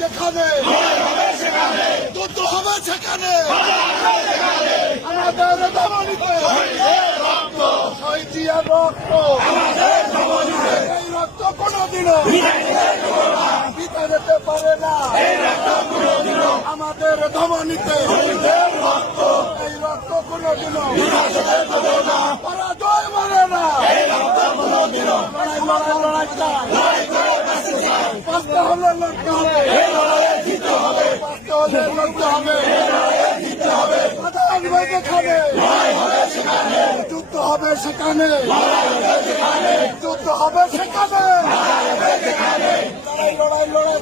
যেখানে যুদ্ধ হবে সেখানে আমাদের দমনিতে শহীদ জিয়ার রক্ত, এই রক্ত কোনদিনও দিতে যেতে পারে না। আমাদের ধমনীতে এই রক্ত কোনদিনও পরাজয় মানে না। লড়াই চাই, বাঁচতে হলে লড়তে হবে, বাঁচতে হলে লড়তে হবে। যেখানে যুদ্ধ হবে সেখানে, যুদ্ধ হবে সেখানে, লড়াই লড়াই লড়াই